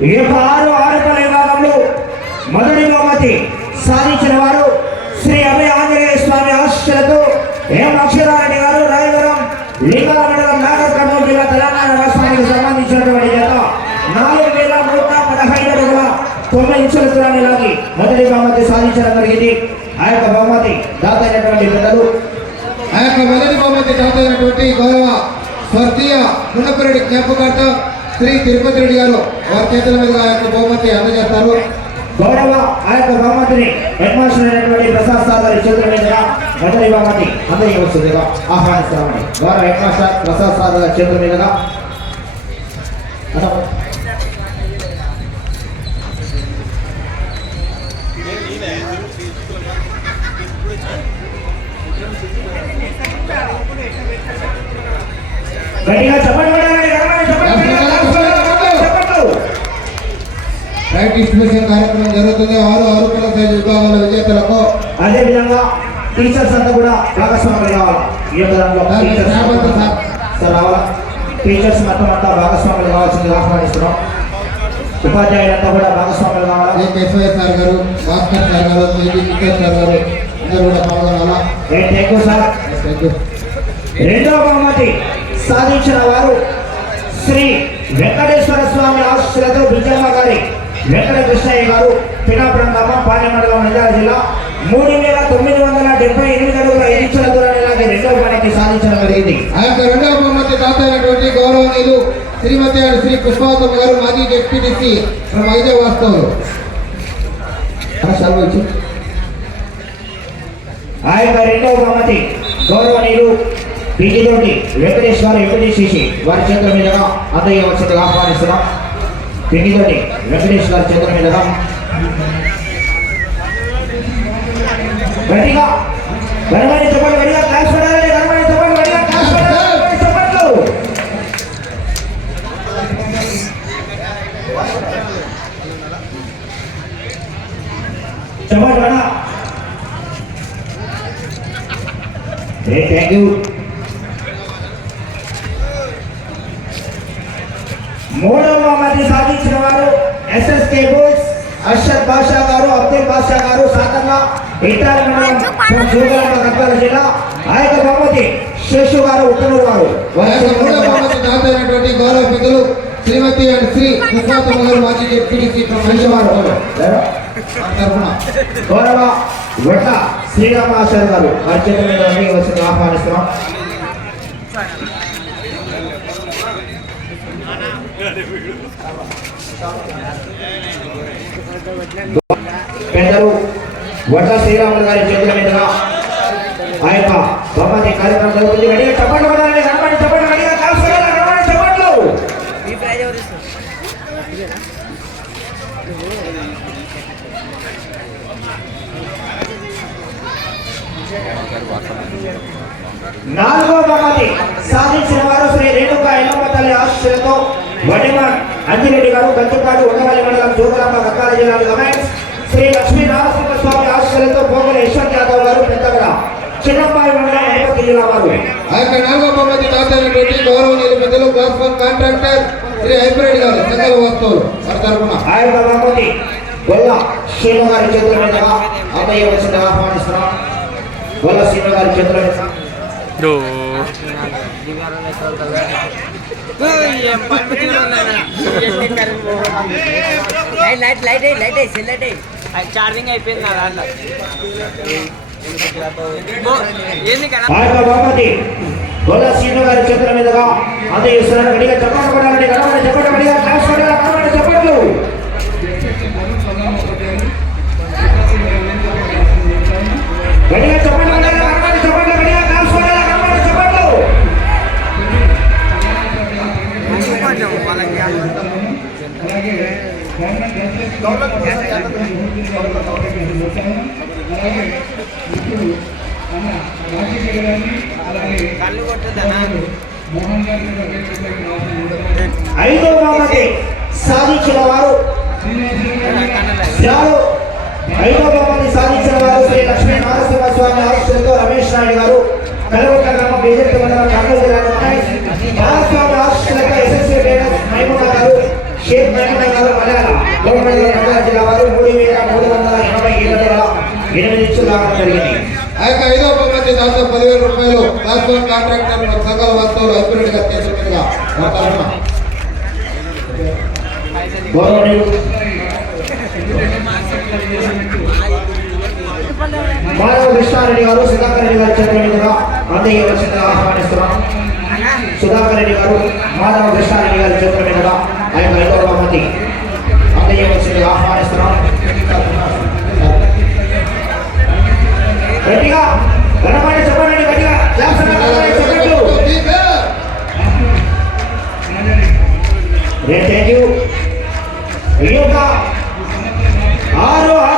యొక్క ఆరు ఆరుపల విభాగంలో మొదటి బహుమతి సాధించిన వారు శ్రీ అభయ ఆంజనేయ స్వామి ఆశీస్సులతో ఎం అక్షరారెడ్డి గారు రాయవరం లింగాల మండలం నాగర్ కర్నూలు జిల్లా తెలంగాణ రాష్ట్రానికి సంబంధించినటువంటి జత నాలుగు వేల నూట పదహైదు అడుగుల తొమ్మిది ఇంచుల దూరాన్ని లాగి మొదటి బహుమతి సాధించడం జరిగింది. ఆ యొక్క బహుమతి దాత అయినటువంటి పెద్దలు. ఆ యొక్క మొదటి బహుమతి దాత అయినటువంటి గౌరవ స్వర్గీయ మున్నపరెడ్డి జ్ఞాపకార్థం శ్రీ తిరుపతి రెడ్డి గారు వారి చేతుల మీదుగా ఆ యొక్క బహుమతి అందజేస్తారు. గౌరవ ఆ యొక్క బహుమతిని హెడ్ మాస్టర్ అయినటువంటి ప్రసాద్ సార్ గారి చేతుల మీదుగా మొదటి బహుమతి అందజేయవలసిందిగా ఆహ్వానిస్తామని గౌరవ హెడ్ మాస్టర్ ప్రసాద్ సార్ గారి చేతుల మీదుగా. గట్టిగా చెప్పండి కొట్టాలండి, గట్టిగా చెప్పండి, గట్టిగా చెప్పండి. డిస్ట్రిబ్యూషన్ కార్యక్రమం జరుగుతుంది. ఆరు ఆరు పిల్ల సైజు విభాగాల విజేతలకు అదే విధంగా టీచర్స్ అంతా కూడా భాగస్వాములు కావాలి? ఈ యొక్క దాంట్లో సార్, రావాలా? టీచర్స్ మొత్తం అంతా భాగస్వాములు కావాల్సింది ఆహ్వానిస్తున్నాం. ఉపాధ్యాయులంతా కూడా భాగస్వాములు కావాలా? కేశవయ్య సార్ గారు భాస్కర్ సార్ గారు కిషోర్ సార్ గారు అందరూ కూడా పాల్గొనాలా? Thank you sir. రెండవ బహుమతి సాధించిన వారు శ్రీ వెంకటేశ్వర స్వామి ఆశీస్సులతో విజయమ్మ గారి వెంకట కృష్ణయ్య గారు పినాపురం గ్రామం పాలెం మండలం నంద్యాల జిల్లా. మూడు వేల తొమ్మిది వందల డెబ్బై ఎనిమిది అడుగుల ఎనిమిది దూరాన్ని లాగి రెండవ పనికి సాధించడం జరిగింది. ఆ యొక్క రెండవ బహుమతి దాతైనటువంటి గౌరవనీయులు శ్రీమతి శ్రీ పుష్పావతం గారు మాజీ జెడ్పీటీసీ ఫ్రమ్ ఐదే వాస్తవులు. ఆ యొక్క రెండవ బహుమతి గౌరవనీయులు పిజితోటి వెంకటేశ్వర ఎంపీటీసీసీ వారి చేతుల మీదుగా అందజేయవలసిందిగా ఆహ్వానిస్తున్నాం. పిజితోటి వెంకటేశ్వర చేతుల మీదుగా గట్టిగా గణమని చెప్పండి గట్టిగా క్లాస్ పడాలి గణమని చెప్పండి గట్టిగా క్లాస్ పడాలి గణమని చెప్పండి చెప్పండి గణ ఏ థ్యాంక్ యూ మూడవ బహుమతి సాధించిన వారు ఎస్ఎస్ కేబుల్స్ అర్షద్ బాషా గారు అబ్దుల్ బాషా గారు సాతంగా ఇటాలి జిల్లా ఆ యొక్క బహుమతి శేషు గారు ఉత్తనూరు వారి గౌరవ పెద్దలు శ్రీమతి అండ్ శ్రీ పుష్పావతం గారు మాజీ తరఫున గౌరవ శ్రీరామాచార్య గారు వారి చేతుల మీద ఆహ్వానిస్తున్నాం పెద్దలు వడ్ల శ్రీరాములు గారి చేతుల మీదుగా ఆ యొక్క బహుమతి కార్యక్రమం జరుగుతుంది. గడిగా చెప్పండి కొడాలి కనబడి చెప్పండి గడిగా కాల్స్ కనబడి చెప్పట్లు. నాలుగో బహుమతి. సాధించిన వారు శ్రీ రేణుక ఎల్లమ్మ తల్లి ఆశీస్సులతో వడిమ అంజిరెడ్డి గారు గంతుపాటి ఉండవల్లి మండలం జోగులాంబ గద్వాల జిల్లా గమనించ్ శ్రీ లక్ష్మీ నరసింహ స్వామి ఆశీస్సులతో పోగల యశ్వంత్ యాదవ్ గారు పెద్దగడ. చిన్నపాయి మండలం హైదరాబాద్ జిల్లా వారు. ఆ యొక్క నాలుగో బహుమతి దాతైనటువంటి గౌరవనీయులు పెద్దలు గ్లాస్ వన్ కాంట్రాక్టర్ శ్రీ హైబ్రిడ్ గారు సంగల వాస్తవులు వారి తరఫున ఆ యొక్క బహుమతి గొల్ల శ్రీను గారి చేతుల మీదుగా అమ్మయ్య వచ్చిన ఆహ్వానిస్తున్నాం. గొల్ల శ్రీను గారి చేతుల మీద Do. లైట్ లైట్ లైట్ అయ్యి లైట్ అయ్యి సెల్ లైట్ అయ్యి ఛార్జింగ్ అయిపోయింది నా దాంట్లో గో, ఏంది కదా ఆ యొక్క బహుమతి గొల్ల శ్రీను గారి చేతుల మీదుగా అందజేస్తున్నారు గడిగా చెప్పండి కళ్ళు కొట్టదనా ఐదో బహుమతి సాధించిన వారు. ఐదో బహుమతి సాధించిన వారు శ్రీ లక్ష్మీ నారసింహ స్వామి ఆశీస్సులతో రమేష్ నాయుడు గారు. కలవక గ్రామ బీజేపీ మండలం కాంగ్రెస్ జిల్లా మహాస్వామి ఆశీస్సులతో ఎస్ఎస్సీ ట్రైనర్ మైమున గారు షేక్ మైమున గారు మలయాళ గవర్నమెంట్ నంద్యాల జిల్లా వారు మూడు వేల మూడు వందల ఎనభై ఏడు వేల ఎనిమిది చుల్లాగా జరిగింది ఆ యొక్క ఐదో బహుమతి దాంతో పదివేల రూపాయలు క్లాస్ కాంట్రాక్టర్ సంఘాల వస్తువులు అధిపతి గా చేతుల మీదుగా వారి మాధవ కృష్ణారెడ్డి గారు సుధాకర్ రెడ్డి గారు చెప్పినట్టుగా మీదుగా అందజేయవలసిందిగా ఆహ్వానిస్తున్నాం. సుధాకర్ రెడ్డి గారు మాధవ కృష్ణారెడ్డి గారు చెప్పినట్టుగా ఆయన ఆ యొక్క నేను థ్యాంక్ యూ ఆరు ఆరు